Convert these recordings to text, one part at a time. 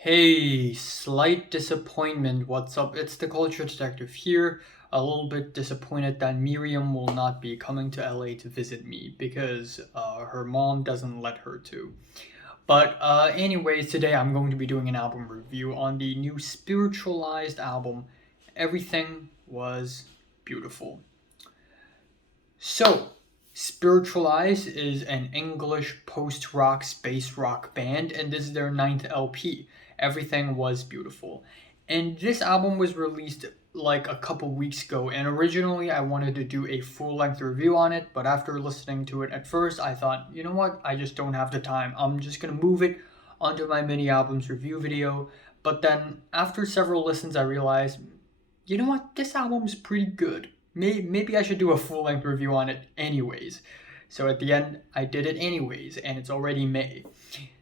Hey, slight disappointment. What's up? It's the Culture Detective here. A little bit disappointed that Miriam will not be coming to LA to visit me because her mom doesn't let her to. But anyways, today I'm going to be doing an album review on the new Spiritualized album. Everything was beautiful. So, Spiritualized is an English post rock space rock band, and this is their ninth LP. Everything was beautiful. And this album was released like a couple weeks ago, and originally I wanted to do a full length review on it, but after listening to it at first, I thought, you know what, I just don't have the time. I'm just gonna move it onto my mini albums review video. But then after several listens, I realized, you know what, this album's pretty good. Maybe I should do a full length review on it anyways. So at the end, I did it anyways, and it's already May.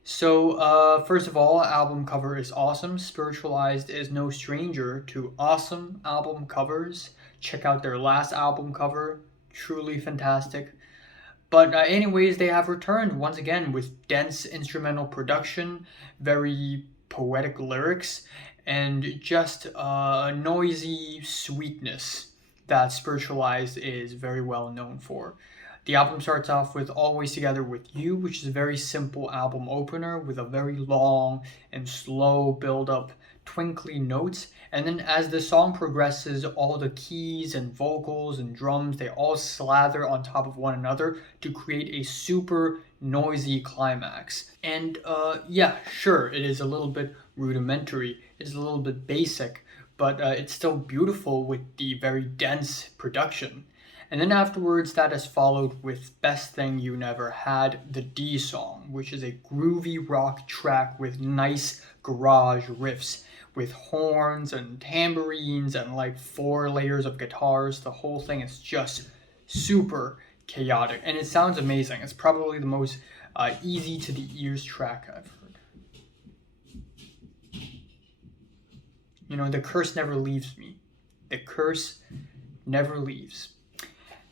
So first of all, album cover is awesome. Spiritualized is no stranger to awesome album covers. Check out their last album cover, truly fantastic. But anyways, they have returned once again with dense instrumental production, very poetic lyrics, and just noisy sweetness that Spiritualized is very well known for. The album starts off with Always Together with You, which is a very simple album opener with a very long and slow build up, twinkly notes. And then as the song progresses, all the keys and vocals and drums, they all slather on top of one another to create a super noisy climax. And yeah, sure, it is a little bit rudimentary, it's a little bit basic, but it's still beautiful with the very dense production. And then afterwards, that is followed with Best Thing You Never Had, the D song, which is a groovy rock track with nice garage riffs, with horns and tambourines and like 4 layers of guitars. The whole thing is just super chaotic, and it sounds amazing. It's probably the most easy to the ears track I've heard. You know, the curse never leaves me. The curse never leaves.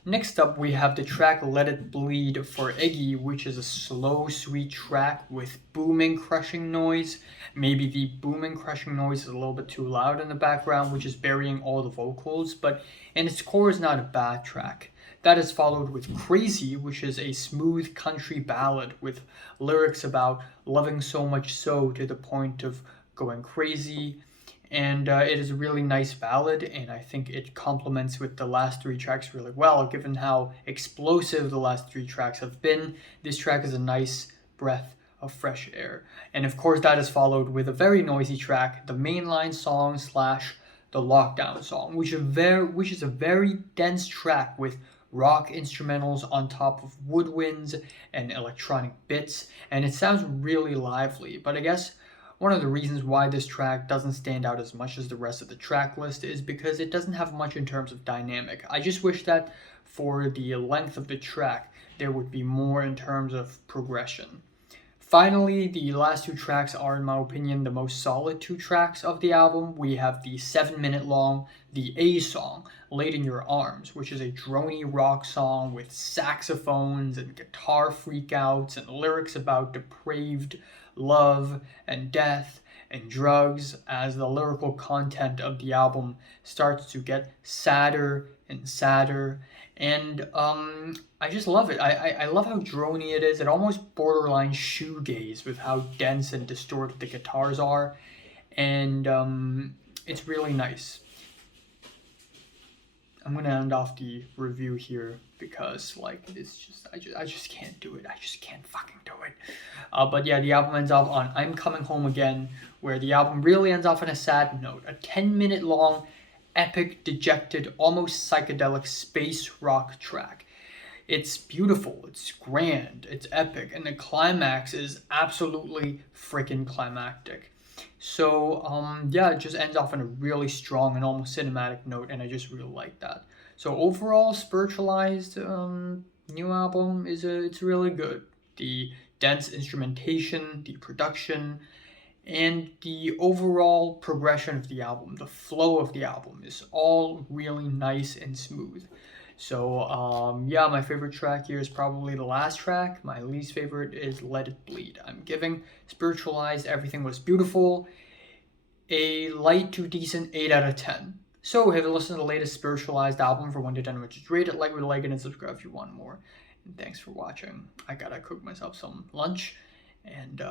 Next up, we have the track Let It Bleed for Iggy, which is a slow, sweet track with booming, crushing noise. Maybe the booming, crushing noise is a little bit too loud in the background, which is burying all the vocals, but in its core is not a bad track. That is followed with Crazy, which is a smooth country ballad with lyrics about loving so much so to the point of going crazy, and it is a really nice ballad, and I think it complements with the last 3 tracks really well. Given how explosive the last 3 tracks have been, this track is a nice breath of fresh air. And of course, that is followed with a very noisy track, the mainline song slash the lockdown song, which is a very dense track with rock instrumentals on top of woodwinds and electronic bits, and it sounds really lively. But I guess one of the reasons why this track doesn't stand out as much as the rest of the track list is because it doesn't have much in terms of dynamic. I just wish that for the length of the track, there would be more in terms of progression. Finally, the last 2 tracks are, in my opinion, the most solid 2 tracks of the album. We have the 7-minute long The A Song, Laid in Your Arms, which is a drony rock song with saxophones and guitar freakouts and lyrics about depraved love and death and drugs, as the lyrical content of the album starts to get sadder and sadder. And I just love it. I love how drony it is. It almost borderline shoegaze with how dense and distorted the guitars are. And it's really nice. I'm gonna end off the review here because like it's just I just can't do it. I just can't fucking do it. But yeah, the album ends off on I'm Coming Home Again, where the album really ends off on a sad note. A 10-minute long, epic, dejected, almost psychedelic space rock track. It's beautiful, it's grand, it's epic, and the climax is absolutely freaking climactic. So yeah, it just ends off on a really strong and almost cinematic note, and I just really like that. So overall, Spiritualized new album it's really good. The dense instrumentation, the production, and the overall progression of the album, the flow of the album is all really nice and smooth. So yeah, my favorite track here is probably the last track. My least favorite is Let It Bleed. I'm giving Spiritualized Everything Was Beautiful a light to decent 8 out of 10. So have you listened to the latest Spiritualized album for 1 to 10, which is rate it, like it, and subscribe if you want more. And thanks for watching. I gotta cook myself some lunch and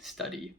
study.